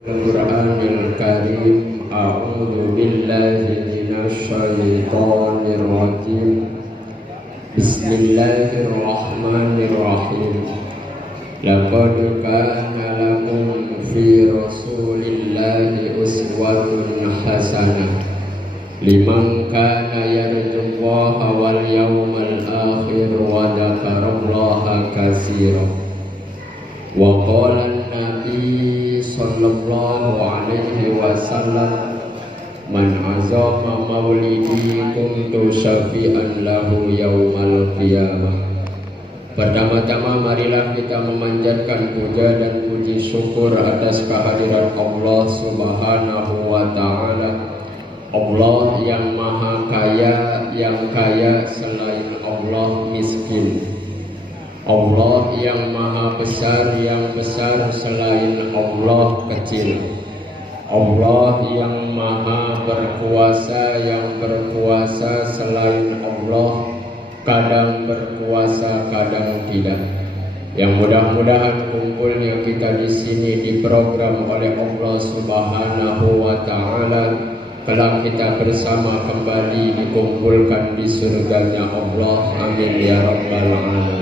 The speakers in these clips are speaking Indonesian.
Al-Qur'anil Karim. A'udzu billahi minasy syaithanir rajim. Bismillahirrahmanirrahim. Laqad kana lakum fi Rasulillahi uswatun hasanah liman kana yarjullaha wal yawmal akhir wa dzakarallaha katsiran. Wa qala an-nabi sallallahu alaihi wasallam, man azama maulidi kuntu syafi'an lahu yaumal qiyamah. Pertama-tama marilah kita memanjatkan puja dan puji syukur atas kehadiran Allah Subhanahu wa ta'ala. Allah yang maha kaya, yang kaya selain Allah miskin. Allah yang maha besar, yang besar selain Allah kecil. Allah yang maha berkuasa, yang berkuasa selain Allah kadang berkuasa, kadang tidak. Yang mudah-mudahan kumpulnya kita di sini diprogram oleh Allah Subhanahu wa ta'ala, kelak kita bersama kembali dikumpulkan di surganya Allah. Amin ya rabbal alamin.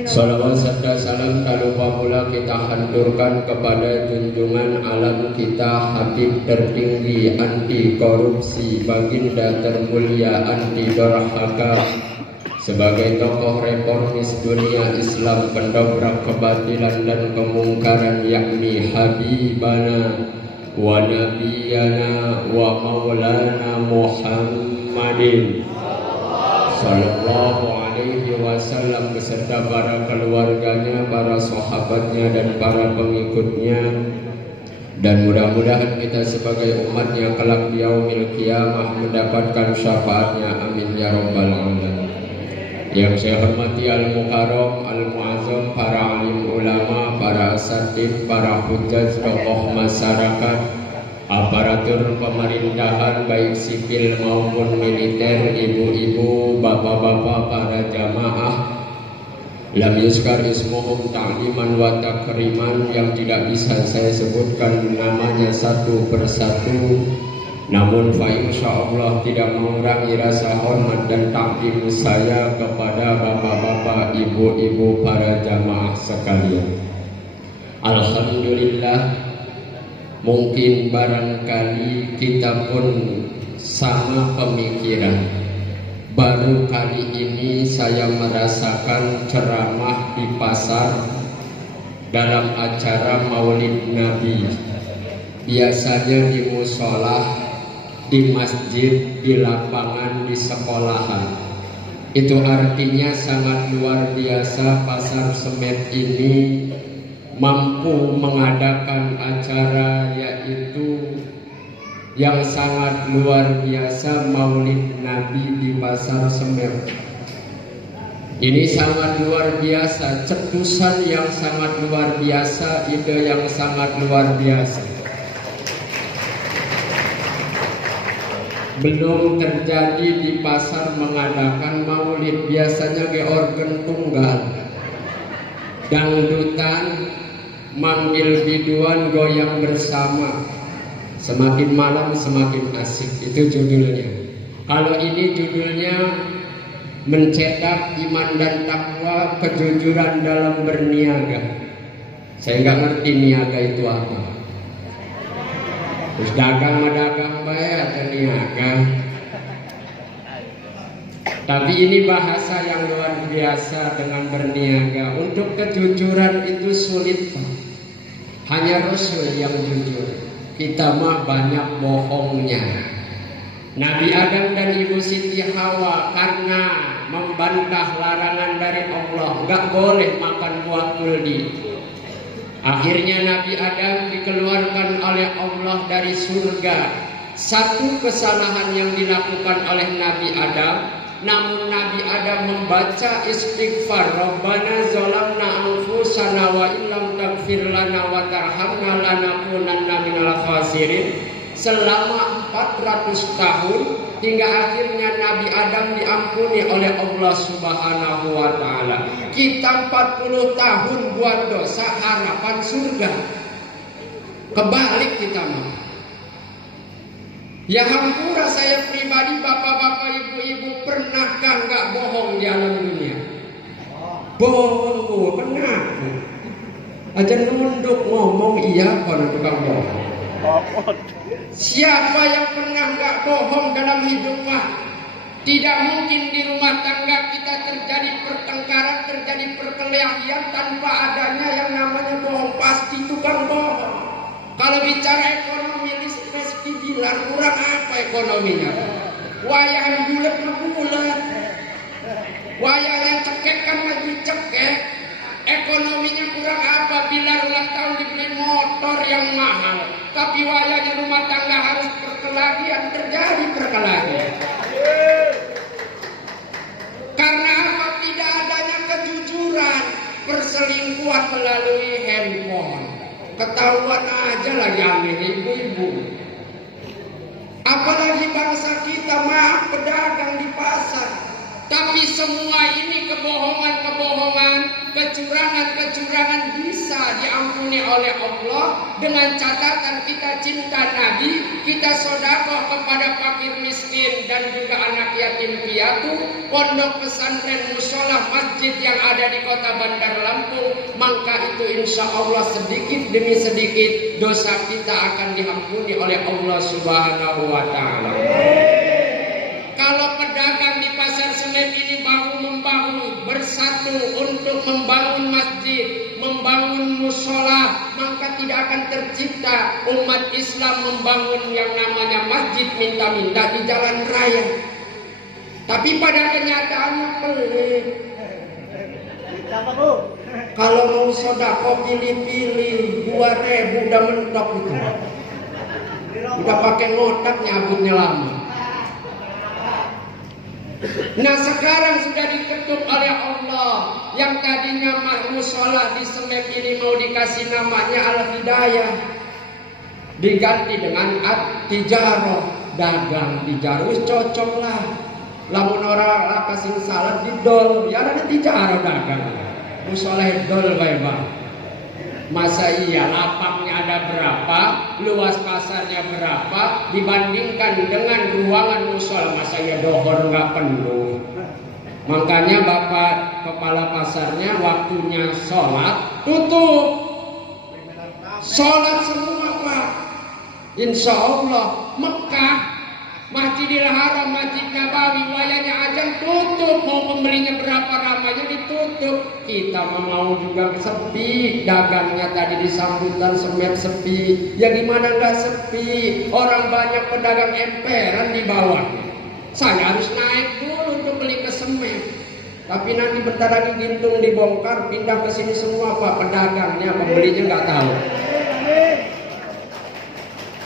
Salawat serta salam tak lupa pula kita haturkan kepada junjungan alam kita, Habib tertinggi anti korupsi, baginda termulia anti durhaka, sebagai tokoh reformis dunia Islam, pendobrak kebatilan dan kemungkaran, yakni Habibana wa Nabiyana wa Maulana Muhammadin sallallahu alaihi wasallam beserta para keluarganya, para sahabatnya dan para pengikutnya, dan mudah-mudahan kita sebagai umatnya kelak di yaumil qiyamah mendapatkan syafaatnya. Amin ya rabbal alamin. Yang saya hormati al-mukarram, al-muazzam, para alim ulama, para asatidz, para hujjaj, tokoh masyarakat, aparatur pemerintahan baik sipil maupun militer, ibu-ibu, bapak-bapak, para jamaah lam yuskar ismuhum ta'liman wa takriman, yang tidak bisa saya sebutkan namanya satu persatu, namun fa insyaallah tidak mengurangi rasa hormat dan takdim saya kepada bapak-bapak, ibu-ibu, para jamaah sekalian. Alhamdulillah, mungkin barangkali kita pun sama pemikiran. Baru kali ini saya merasakan ceramah di pasar dalam acara Maulid Nabi. Biasanya di musola, di masjid, di lapangan, di sekolahan. Itu artinya sangat luar biasa pasar semen ini mampu mengadakan acara, yaitu yang sangat luar biasa, Maulid Nabi di Pasar Semer. Ini sangat luar biasa, cetusan yang sangat luar biasa, ide yang sangat luar biasa. Belum terjadi di pasar mengadakan maulid, biasanya ke organ tunggal, dangdutan, manggil biduan, goyang bersama, semakin malam semakin asik. Itu judulnya. Kalau ini judulnya mencetak iman dan takwa, kejujuran dalam berniaga. Saya nggak ngerti niaga itu apa. Terus dagang bayar atau niaga. Tapi ini bahasa yang luar biasa dengan berniaga. Untuk kejujuran itu sulit, hanya Rasul yang jujur. Kita mah banyak bohongnya. Nabi Adam dan Ibu Siti Hawa karena membantah larangan dari Allah, gak boleh makan buah kuldi. Akhirnya Nabi Adam dikeluarkan oleh Allah dari surga. Satu kesalahan yang dilakukan oleh Nabi Adam, namun Nabi Adam membaca istighfar, Rabbana zalamna anfusana wa illam taghfir lana wa tarhamna lanakunanna minal khasirin, selama 400 tahun, hingga akhirnya Nabi Adam diampuni oleh Allah Subhanahu wa ta'ala. Kita 40 tahun buat dosa, harapan surga. Kebalik kita mah. Ya hampura saya pribadi, bapak-bapak, ibu-ibu, pernahkah nggak bohong di alam dunia? Bohong, pernah. Aja nunduk ngomong iya kalau tukang bohong. Siapa yang pernah nggak bohong dalam hidup mah? Tidak mungkin di rumah tangga kita terjadi pertengkaran, terjadi perkelahian tanpa adanya yang namanya bohong. Pasti tukang bohong. Kalau bicara ekonomi, meski bilang kurang apa ekonominya? Wayah bulat mah bulat, wayah yang cekek kan lagi cekek. Ekonominya kurang apa? Bila ulang tahun dibeli motor yang mahal, tapi wayahnya rumah tangga harus perkelahian, terjadi perkelahian. Karena apa? Tidak adanya kejujuran, perselingkuhan melalui handphone. Ketahuan aja lagi hamil ibu-ibu. Apalagi bangsa kita, maaf, pedagang di pasar. Tapi semua ini kebohongan-kebohongan, kecurangan-kecurangan bisa diampuni oleh Allah dengan catatan kita cinta Nabi, kita sedekah kepada fakir miskin dan juga anak yatim piatu, pondok pesantren, mushola, masjid yang ada di kota Bandar Lampung, maka itu insya Allah sedikit demi sedikit dosa kita akan diampuni oleh Allah Subhanahu wa Ta'ala. Kalau pedagang di pasar Senen ini bahu-membahu bersatu untuk membangun masjid, membangun mushola, maka tidak akan tercipta umat Islam membangun yang namanya masjid minta-minta di jalan raya. Tapi pada kenyataannya pelik. Kalau mau sodako pilih-pilih 2.000 udah mentok itu. Udah pakai ngotak nyabutnya lama. Nah sekarang sudah diketuk oleh Allah. Yang tadinya mushola di Senen ini mau dikasih namanya Al-Hidayah, diganti dengan At-Tijarah, dagang tijarah. Cocok lah. Lamun orang kasih salat di dol, biar ada tijarah dagang. Mushola dol baik-baik. Masa iya lapaknya ada berapa, luas pasarnya berapa dibandingkan dengan ruangan mushola? Masa iya dohor nggak penuh? Makanya bapak kepala pasarnya waktunya sholat tutup, sholat semua pak. Insya Allah Mekah, Masjidil Haram, Masjid Nabawi, wayahnya azan tutup. Mau pembelinya berapa ramainya ditutup. Kita mau juga sepi. Dagangnya tadi di sambutan semet sepi. Ya gimana nggak sepi? Orang banyak pedagang emperan di bawah. Saya harus naik dulu untuk beli ke semen. Tapi nanti bentar lagi gintung dibongkar, pindah ke sini semua pak pedagangnya, pembelinya nggak tahu.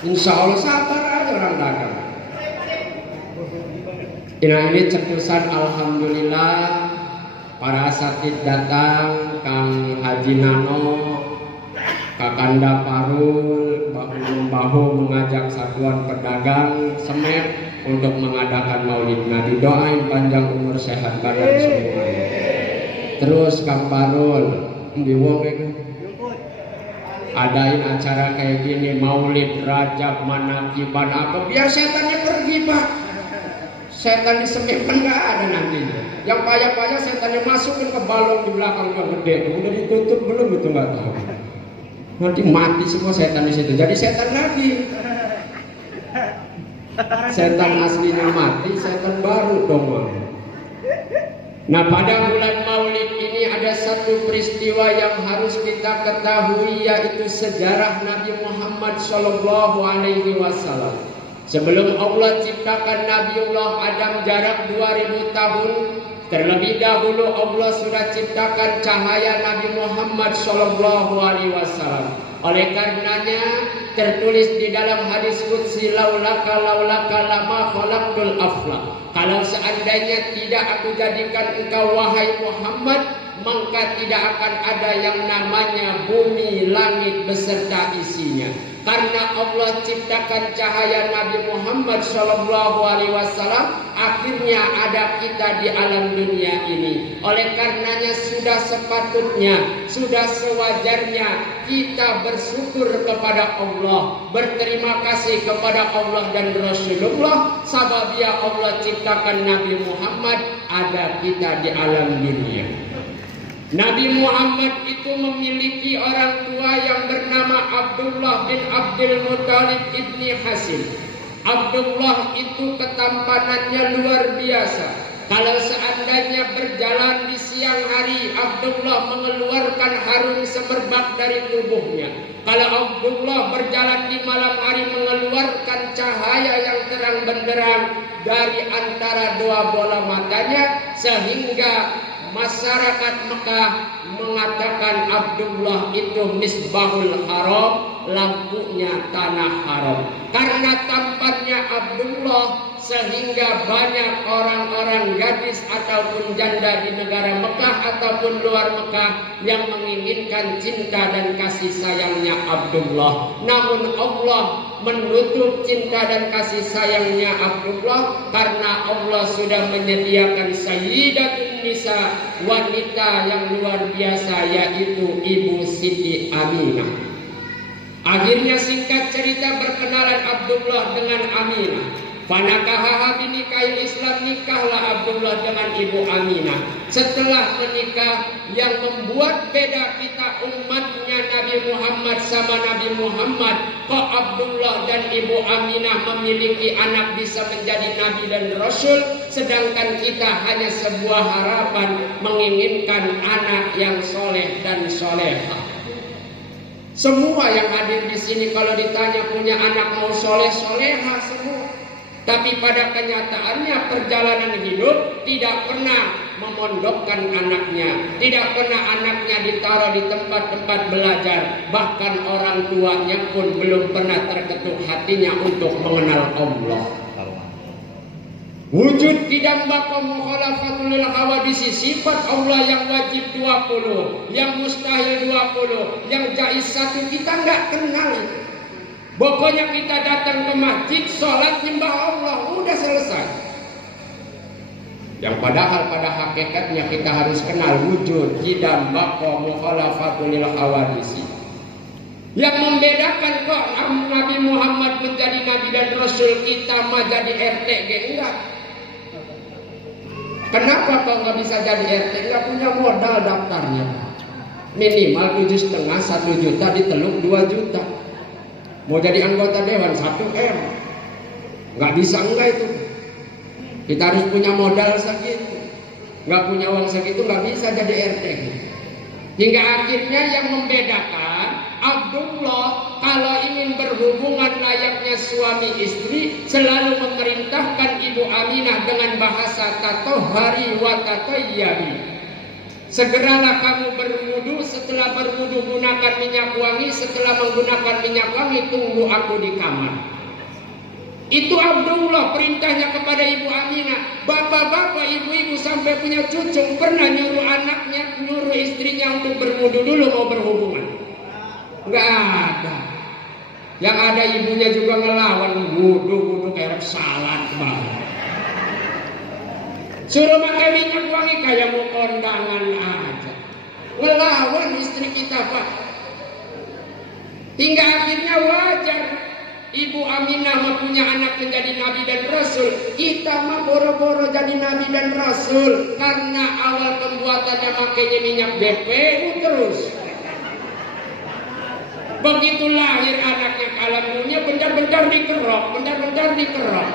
Insya Allah sabar aja orang dagang. Nah ini cetusan alhamdulillah para asatid datang, Kang Haji Nano, Kakanda Parul, bahu-membahu mengajak satuan pedagang Semet untuk mengadakan maulid Nabi. Doain panjang umur sehat badan semuanya. Terus Kang Parul, biwong itu adain acara kayak gini, maulid, rajab, manakiban apa, biar setannya pergi pak. Setan di Semen kan nggak ada nantinya. Yang payah-payah setannya masukin ke balong di belakang yang gede. Udah ditutup belum itu nggak tahu. Nanti mati semua setan di situ. Jadi setan lagi. Setan aslinya mati, setan baru dong. Nah pada bulan Maulid ini ada satu peristiwa yang harus kita ketahui, yaitu sejarah Nabi Muhammad SAW. Sebelum Allah ciptakan Nabiullah Adam jarak 2000 tahun, terlebih dahulu Allah sudah ciptakan cahaya Nabi Muhammad SAW. Oleh karenanya tertulis di dalam hadis qudsi, laulaka lama khalaqtul aflaq. Kalau seandainya tidak aku jadikan engkau wahai Muhammad, maka tidak akan ada yang namanya bumi, langit beserta isinya. Karena Allah ciptakan cahaya Nabi Muhammad SAW, akhirnya ada kita di alam dunia ini. Oleh karenanya sudah sepatutnya, sudah sewajarnya kita bersyukur kepada Allah, berterima kasih kepada Allah dan Rasulullah, sababia Allah ciptakan Nabi Muhammad, ada kita di alam dunia. Nabi Muhammad itu memiliki orang tua yang bernama Abdullah bin Abdul Muttalib ibni Hashim. Abdullah itu ketampanannya luar biasa. Kalau seandainya berjalan di siang hari, Abdullah mengeluarkan harum semerbak dari tubuhnya. Kalau Abdullah berjalan di malam hari, mengeluarkan cahaya yang terang benderang dari antara dua bola matanya, sehingga masyarakat Mekah mengatakan Abdullah itu misbahul haram, lampunya tanah haram. Karena tampannya Abdullah, sehingga banyak orang-orang gadis ataupun janda di negara Mekah ataupun luar Mekah yang menginginkan cinta dan kasih sayangnya Abdullah. Namun Allah menutup cinta dan kasih sayangnya Abdullah, karena Allah sudah menyediakan sayyidatun nisa, wanita yang luar biasa, yaitu Ibu Siti Aminah. Akhirnya singkat cerita, berkenalan Abdullah dengan Aminah. Panakahaha binikahi Islam, nikahlah Abdullah dengan Ibu Aminah. Setelah menikah, yang membuat beda kita umatnya Nabi Muhammad sama Nabi Muhammad, kok Abdullah dan Ibu Aminah memiliki anak bisa menjadi Nabi dan Rasul, sedangkan kita hanya sebuah harapan menginginkan anak yang soleh dan solehah. Semua yang hadir di sini kalau ditanya punya anak mau soleh solehah semua. Tapi pada kenyataannya perjalanan hidup tidak pernah memondokkan anaknya, tidak pernah anaknya ditaruh di tempat-tempat belajar, bahkan orang tuanya pun belum pernah terketuk hatinya untuk mengenal Allah. Wujud tidak bakal mukhalafatul lil hawadisi, sifat Allah yang wajib 20, yang mustahil 20, yang jaiz 1 kita nggak kenal. Pokoknya kita datang ke masjid, sholat, nyembah Allah, udah selesai. Yang padahal pada hakikatnya kita harus kenal wujud qidam baqa mukhalafatul lil hawadisi. Yang membedakan kok Nabi Muhammad menjadi Nabi dan Rasul, kita mah jadi RTG enggak. Kenapa kok nggak bisa jadi RT? Nggak punya modal daftarnya. Minimal 7,5, 1 juta, diteluk 2 juta. Mau jadi anggota dewan 1 M, nggak bisa enggak itu. Kita harus punya modal segitu. Nggak punya uang segitu nggak bisa jadi RT. Hingga akhirnya yang membedakan Abdullah kalau ingin berhubungan layaknya suami istri, selalu memerintahkan Ibu Aminah dengan bahasa tatohari wa tatoyyabi. Segeralah kamu berwudu, setelah berwudu gunakan minyak wangi, setelah menggunakan minyak wangi tunggu aku di kamar. Itu Abdullah perintahnya kepada Ibu Aminah. Bapak-bapak, ibu-ibu sampai punya cucu pernah nyuruh anaknya, nyuruh istrinya untuk berwudu dulu mau berhubungan? Enggak ada. Yang ada ibunya juga ngelawan, wudu kayak salat banget. Suruh pakai minyak wangi kayak mau kondangan aja. Ngelawan istri kita, Pak. Hingga akhirnya wajar Ibu Aminah mah punya anak menjadi Nabi dan Rasul. Kita mah boro-boro jadi Nabi dan Rasul karena awal pembuatannya makanya minyak BPU terus. Begitu lahir anaknya ke alam dunia, bentar-bentar dikerok.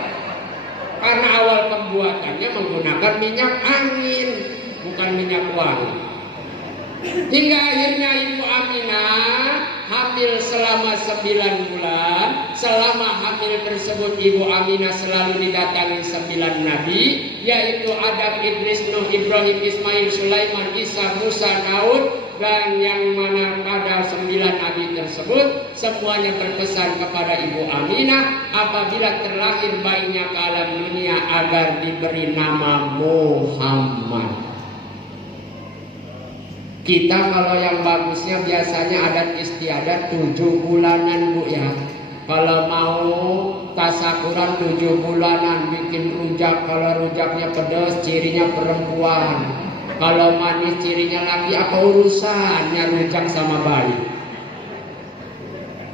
Karena awal pembuatannya menggunakan minyak angin, bukan minyak wangi. Hingga akhirnya Ibu Aminah hamil selama 9 bulan. Selama hamil tersebut Ibu Aminah selalu didatangi 9 nabi, yaitu Adam, Idris, Nuh, Ibrahim, Ismail, Sulaiman, Isa, Musa, Daud. Dan yang mana pada 9 nabi tersebut semuanya berpesan kepada Ibu Aminah apabila terlahir bayinya ke alam dunia agar diberi nama Muhammad. Kita kalau yang bagusnya biasanya adat istiadat 7 bulanan Bu ya. bulan 7 bulanan bikin rujak. Kalau rujaknya pedas cirinya perempuan, kalau manis cirinya laki. Apa urusannya rujak sama bayi?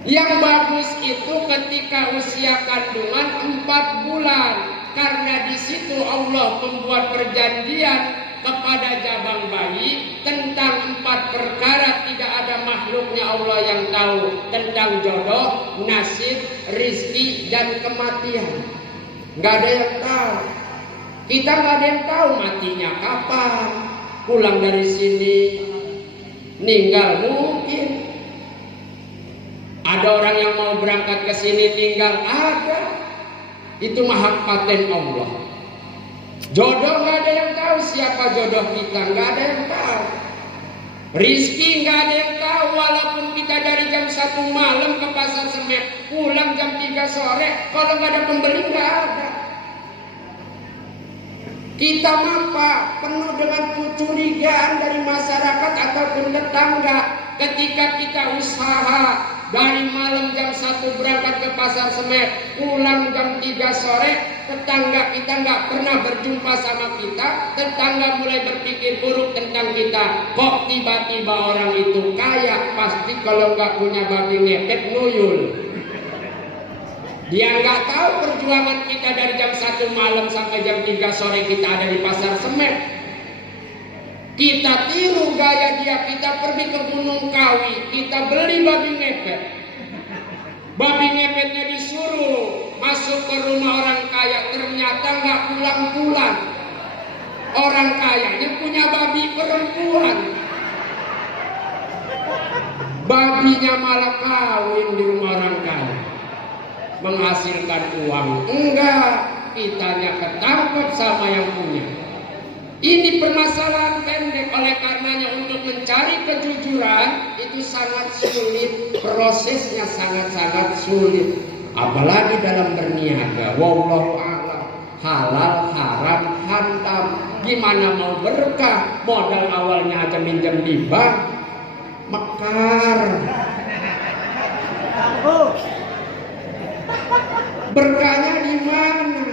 Yang bagus itu ketika usia kandungan 4 bulan, karena di situ Allah membuat perjanjian kepada jabang bayi tentang 4 perkara. Tidak ada makhluknya Allah yang tahu tentang jodoh, nasib, rizki, dan kematian. Nggak ada yang tahu. Kita nggak ada yang tahu matinya kapan, pulang dari sini, meninggal mungkin. Ada orang yang mau berangkat ke sini tinggal, ada. Itu mah paten Allah. Jodoh nggak ada yang tahu siapa jodoh kita, nggak ada yang tahu. Rizki nggak ada yang tahu. Walaupun kita dari jam 1 malam ke pasar Semen, pulang jam 3 sore, kalau nggak ada pembeli nggak ada. Kita mapa penuh dengan kecurigaan dari masyarakat ataupun tetangga. Ketika kita usaha dari malam jam 1 berangkat ke pasar Semen, pulang jam 3 sore, tetangga kita nggak pernah berjumpa sama kita. Tetangga mulai berpikir buruk tentang kita. Kok tiba-tiba orang itu kaya? Pasti kalau nggak punya babi ngepet nuyul. Dia nggak tahu perjuangan kita dari jam 1 malam sampai jam 3 sore kita ada di pasar Semen. Kita tiru gaya dia, kita pergi ke Gunung Kawi, kita beli babi ngepet. Babi ngepetnya disuruh masuk ke rumah orang kaya, ternyata nggak pulang-pulang. Orang kayanya punya babi perempuan. Babinya malah kawin di rumah orang kaya, menghasilkan uang. Enggak, kitanya ketangkep sama yang punya. Ini permasalahan pendek. Oleh karenanya untuk mencari kejujuran itu sangat sulit, prosesnya sangat-sangat sulit. Apalagi dalam berniaga. Wallahu a'lam. Halal, haram, hantam. Gimana mau berkah? Modal awalnya aja minjem di bank, mekar. Berkahnya di mana?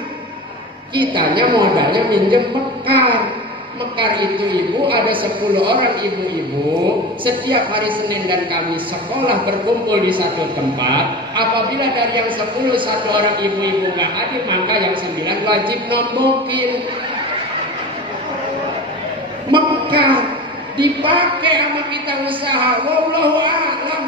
Kitanya modalnya minjem mekar. Mekar itu ibu, ada 10 orang ibu-ibu setiap hari Senin dan Kamis sekolah berkumpul di satu tempat. Apabila dari yang 10 1 orang ibu-ibu nggak hadir, maka yang 9 wajib nombokin. Mekar dipakai sama kita usaha. Wallahu a'lam.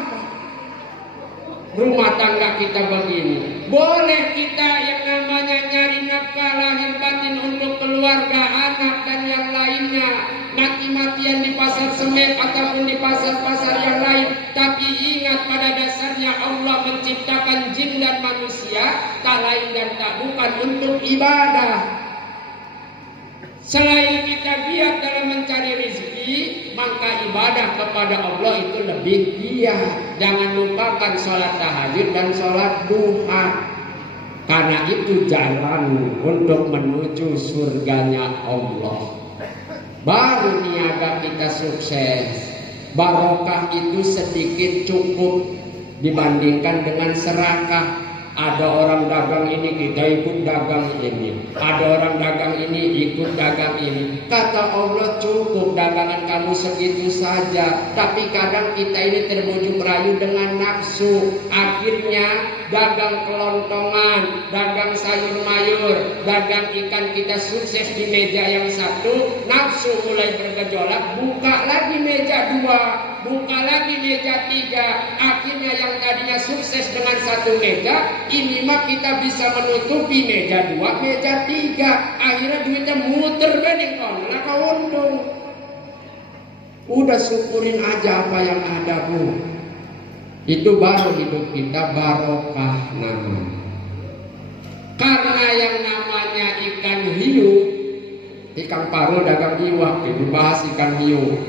Rumah tangga kita begini. Boleh kita yang namanya nyari nafkah lahir batin untuk keluarga, anak dan yang lainnya, mati-matian di pasar Semen ataupun di pasar-pasar yang lain. Tapi ingat pada dasarnya Allah menciptakan jin dan manusia tak lain dan tak bukan untuk ibadah. Selain kita giat dalam mencari rezeki, maka ibadah kepada Allah itu lebih giat. Jangan lupakan sholat tahajud dan sholat duha. Karena itu jalan untuk menuju surganya Allah. Baru niaga kita sukses. Barokah itu sedikit cukup dibandingkan dengan serakah. Ada orang dagang ini, kita ikut dagang ini. Ada orang dagang ini, ikut dagang ini. Kata Allah, cukup dagangan kamu segitu saja. Tapi kadang kita ini terbujuk rayu dengan nafsu. Akhirnya dagang kelontongan, dagang sayur mayur, dagang ikan kita sukses di meja yang satu. Nafsu mulai bergejolak, buka lagi meja 2. Buka lagi meja 3. Akhirnya yang tadinya sukses dengan satu meja, ini mah kita bisa menutupi meja 2, meja 3. Akhirnya duitnya muter bening kon, lah kau untung. Udah syukurin aja apa yang ada, Bu. Itu baru hidup kita barokah namanya. Karena yang namanya ikan hiu, ikan paru dagang iwak, dibahas ikan hiu.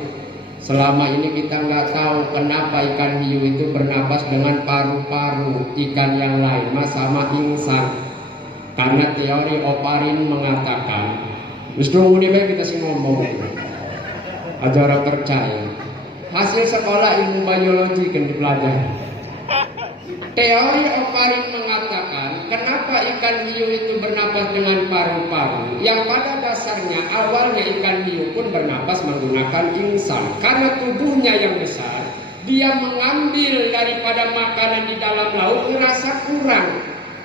Selama ini kita nggak tahu kenapa ikan hiu itu bernapas dengan paru-paru ikan yang lain, mas sama insan. Karena teori Oparin mengatakan, justru ini baik kita sih ngomong, aja orang percaya. Hasil sekolah ilmu biologi kan dipelajari. Teori Oparin mengatakan kenapa ikan hiu itu bernapas dengan paru-paru, yang pada dasarnya awalnya ikan hiu pun bernapas menggunakan insang. Karena tubuhnya yang besar, dia mengambil daripada makanan di dalam laut merasa kurang.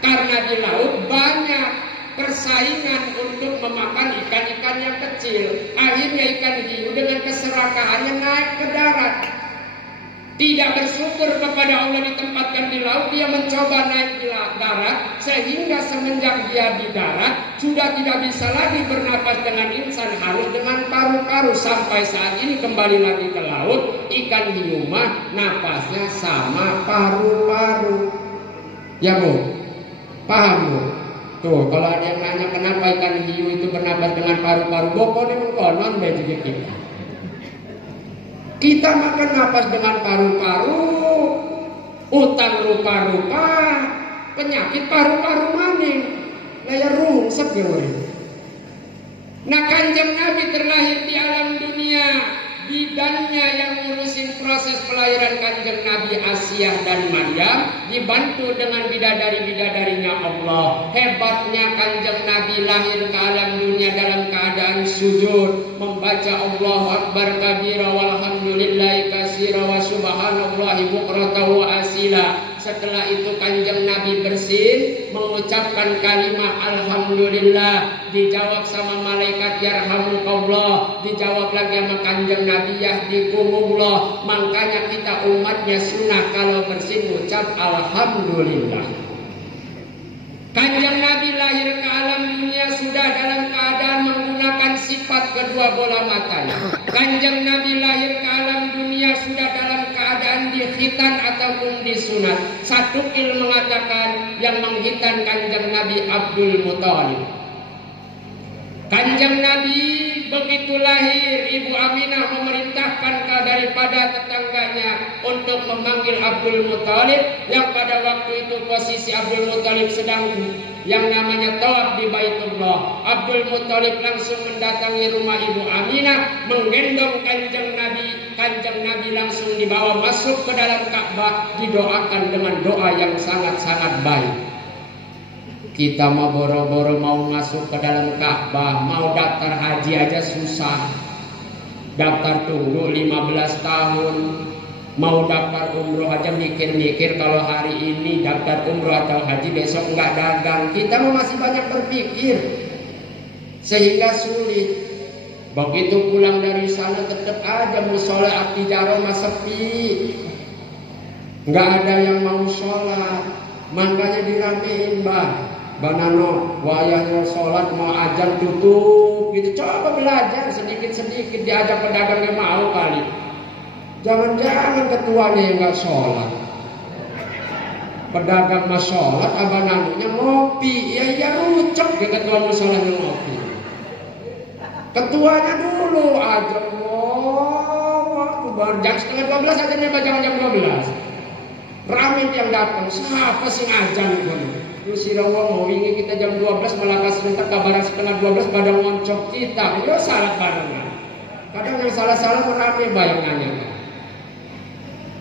Karena di laut banyak persaingan untuk memakan ikan-ikan yang kecil. Akhirnya ikan hiu dengan keserakahannya naik ke darat. Tidak bersyukur kepada Allah ditempatkan di laut, dia mencoba naik di darat, sehingga semenjak dia di darat sudah tidak bisa lagi bernapas dengan insan, harus dengan paru-paru. Sampai saat ini kembali lagi ke laut, ikan hiu mah napasnya sama paru-paru. Ya Bu, paham Bu? Tuh, kalau ada yang nanya kenapa ikan hiu itu bernapas dengan paru-paru, pokoknya mengkonon baju kita. Kita makan napas dengan paru-paru, utang rupa-rupa, penyakit paru-paru maning, laya rungsek ya. Nah, Kanjeng Nabi terlahir di alam dunia, bidannya yang ngurusin proses pelahiran Kanjeng Nabi Asyah dan Maryam dibantu dengan bidadari-bidadarinya Allah. Hebatnya Kanjeng Nabi lahir ke alam dunia dalam keadaan sujud, membaca Allahu Akbar kabira walhamdulillahi katsira wa subhanallahi bukratan wa asila. Setelah itu Kanjeng Nabi bersin mengucapkan kalimat alhamdulillah, dijawab sama malaikat yarhamukallah, dijawab lagi sama Kanjeng Nabi yahdikumullah. Makanya kita umatnya sunnah kalau bersin ucap alhamdulillah. Kanjeng Nabi lahir ke alam dunia sudah dalam keadaan menggunakan sifat kedua bola matanya. Kanjeng Nabi lahir ke alam dunia sudah dalam keadaan dikhitan ataupun disunat. Satu ilmu mengatakan yang menghitan Kanjeng Nabi Abdul Muthalib. Kanjeng Nabi begitu lahir, Ibu Aminah memerintahkan daripada tetangganya untuk memanggil Abdul Muthalib, yang pada waktu itu posisi Abdul Muthalib sedang yang namanya tawaf di Baitullah. Abdul Muthalib langsung mendatangi rumah Ibu Aminah, menggendong Kanjeng Nabi. Kanjeng Nabi langsung dibawa masuk ke dalam Ka'bah, didoakan dengan doa yang sangat-sangat baik. Kita mau boro-boro mau masuk ke dalam Ka'bah, mau daftar haji aja susah. Daftar tunggu 15 tahun. Mau daftar umroh aja mikir-mikir kalau hari ini daftar umroh atau haji, besok nggak dagang. Kita masih banyak berpikir sehingga sulit. Begitu pulang dari sana tetap aja musola At-Tijarah sepi, nggak ada yang mau sholat. Makanya diramein Banano, wayahnya sholat mau azan tutup gitu. Coba belajar sedikit-sedikit, diajak pedagangnya mau kali. Jangan-jangan ketuanya yang nggak sholat. Pedagang mah sholat, abananunya ngopi. Ya rucek ke ketua musolanya ngopi. Ketuanya dulu aja. Baru jam setengah 12 aja nih, jam 12. Rame yang datang, siapa sih ngajan gitu. Lu sirawa mau wingi kita jam 12 malah sebentar kabaran setengah 12 pada ngoncok kita. Ya salah barengan. Kadang yang salah-salah merame bayangannya.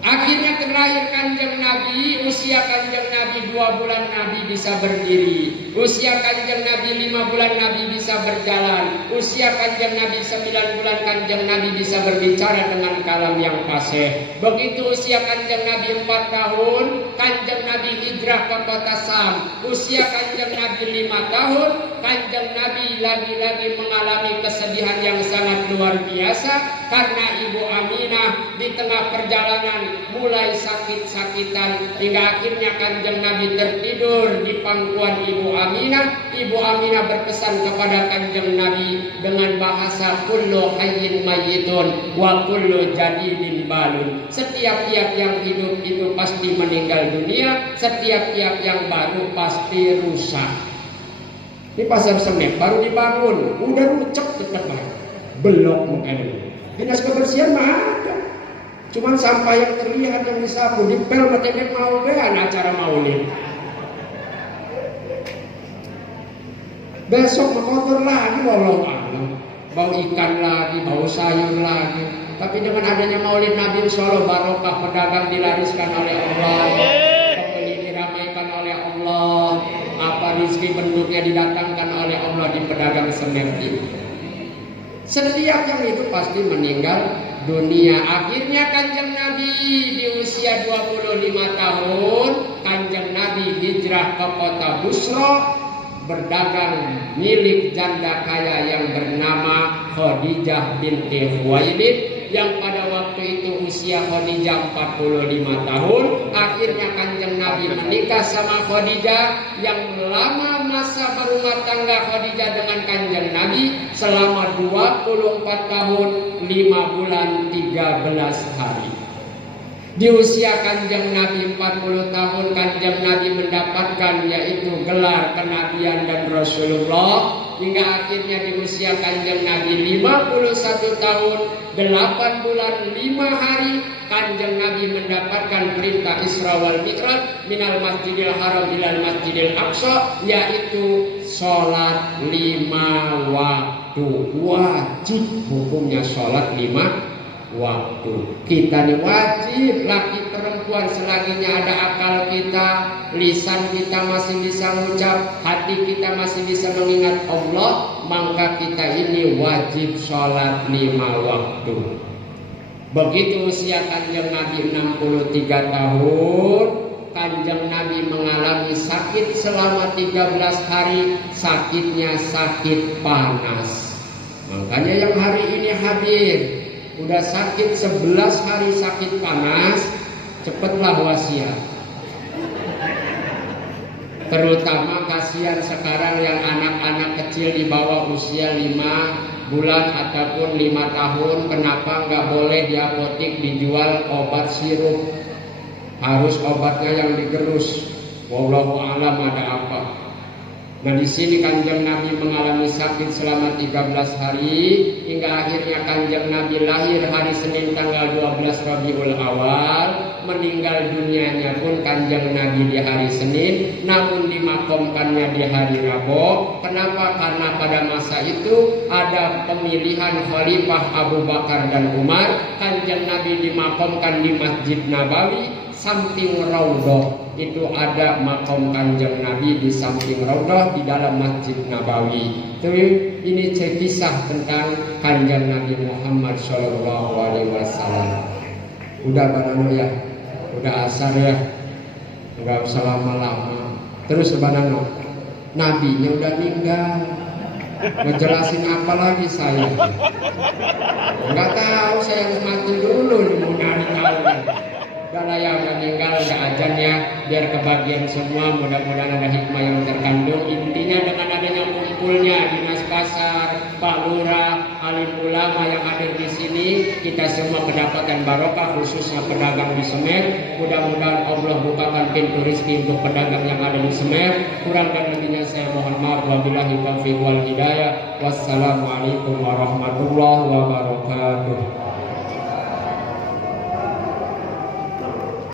Akhirnya terlahir Kanjeng Nabi, usia Kanjeng Nabi 2 bulan Nabi bisa berdiri. Usia Kanjeng Nabi 5 bulan Nabi bisa berjalan. Usia Kanjeng Nabi 9 bulan Kanjeng Nabi bisa berbicara dengan kalam yang fasih. Begitu usia Kanjeng Nabi 4 tahun, Kanjeng Nabi hijrah ke kota Sam. Usia Kanjeng Nabi 5 tahun, Kanjeng Nabi lagi-lagi mengalami kesedihan yang sangat luar biasa karena Ibu Aminah di tengah perjalanan mulai sakit-sakitan hingga akhirnya Kanjeng Nabi tertidur di pangkuan Ibu Aminah. Ibu Aminah berpesan kepada Kanjeng Nabi dengan bahasa kullu hayyin mayyitun wa kullu jadidin balun. Setiap tiap yang hidup itu pasti meninggal dunia, setiap tiap yang baru pasti rusak. Ini pasar Semek baru dibangun, udah rucek tetap belok mungkin. Dinas kebersihan mah ada. Cuman sampah yang terlihat yang disapu, dipel matedek mau bean acara maulid. Besok kotor lagi, wallahu a'lam. Bau ikan lagi, bau sayur lagi. Tapi dengan adanya maulid Nabi, insyaallah barokah, pedagang dilariskan oleh Allah. rizki bentuknya didatangkan oleh Allah di pedagang semen ini. Setiap yang itu pasti meninggal dunia. Akhirnya Kanjeng Nabi di usia 25 tahun, Kanjeng Nabi hijrah ke kota Busra, berdagang milik janda kaya yang bernama Khadijah binti Khuwailid, yang pada waktu itu usia Khadijah 45 tahun. Akhirnya Kanjeng Nabi menikah sama Khadijah, yang lama masa berumah tangga Khadijah dengan Kanjeng Nabi selama 24 tahun 5 bulan 13 hari. Di usia Kanjeng Nabi 40 tahun, Kanjeng Nabi mendapatkan yaitu gelar kenabian dan Rasulullah, hingga akhirnya di usia Kanjeng Nabi 51 tahun 8 bulan 5 hari Kanjeng Nabi mendapatkan perintah Isra wal Mi'raj minal Masjidil Haram ilal Masjidil Aqsa, yaitu sholat 5 waktu. Wajib hukumnya sholat 5 waktu. Kita ini wajib, laki perempuan, selaginya ada akal kita, lisan kita masih bisa mengucap, hati kita masih bisa mengingat Allah, maka kita ini wajib sholat 5 waktu. Begitu usia Kanjeng Nabi 63 tahun, Kanjeng Nabi mengalami sakit selama 13 hari. Sakitnya sakit panas. Makanya yang hari ini hadir udah sakit 11 hari sakit panas, cepatlah wasiat. Terutama kasihan sekarang yang anak-anak kecil di bawah usia 5 bulan ataupun 5 tahun, kenapa nggak boleh di apotek dijual obat sirup? Harus obatnya yang digerus. Wallahu a'lam ada apa. Nah, di sini Kanjeng Nabi mengalami sakit selama 13 hari hingga akhirnya Kanjeng Nabi lahir hari Senin tanggal 12 Rabiul Awal, meninggal dunianya pun Kanjeng Nabi di hari Senin, namun dimakamkannya di hari Rabu. Kenapa? Karena pada masa itu ada pemilihan Khalifah Abu Bakar dan Umar. Kanjeng Nabi dimakamkan di Masjid Nabawi samping Raudhah. Itu ada makam Kanjeng Nabi di samping Raudhah di dalam Masjid Nabawi. Ini kisah tentang Kanjeng Nabi Muhammad Shallallahu Alaihi Wasallam. Udah barang ya, udah asar ya, nggak usah lama-lama. Terus barang Nabinya udah meninggal. Ngejelasin apa lagi saya? Nggak tahu, saya mati dulu mau nyari tahu. Udah yang meninggal udah ajan ya, biar kebagian semua. Mudah-mudahan ada hikmah yang terkandung. Intinya dengan adanya kumpulnya Dinas Pasar, Pak Lurah, alim ulama yang hadir di sini, kita semua mendapatkan barokah, khususnya pedagang di Semer. Mudah-mudahan Allah bukakan pintu rezeki untuk pedagang yang ada di Semer. Kurang dan lebihnya saya mohon maaf. Wabillahi taufiq wal hidayah. Wassalamualaikum warahmatullahi wabarakatuh.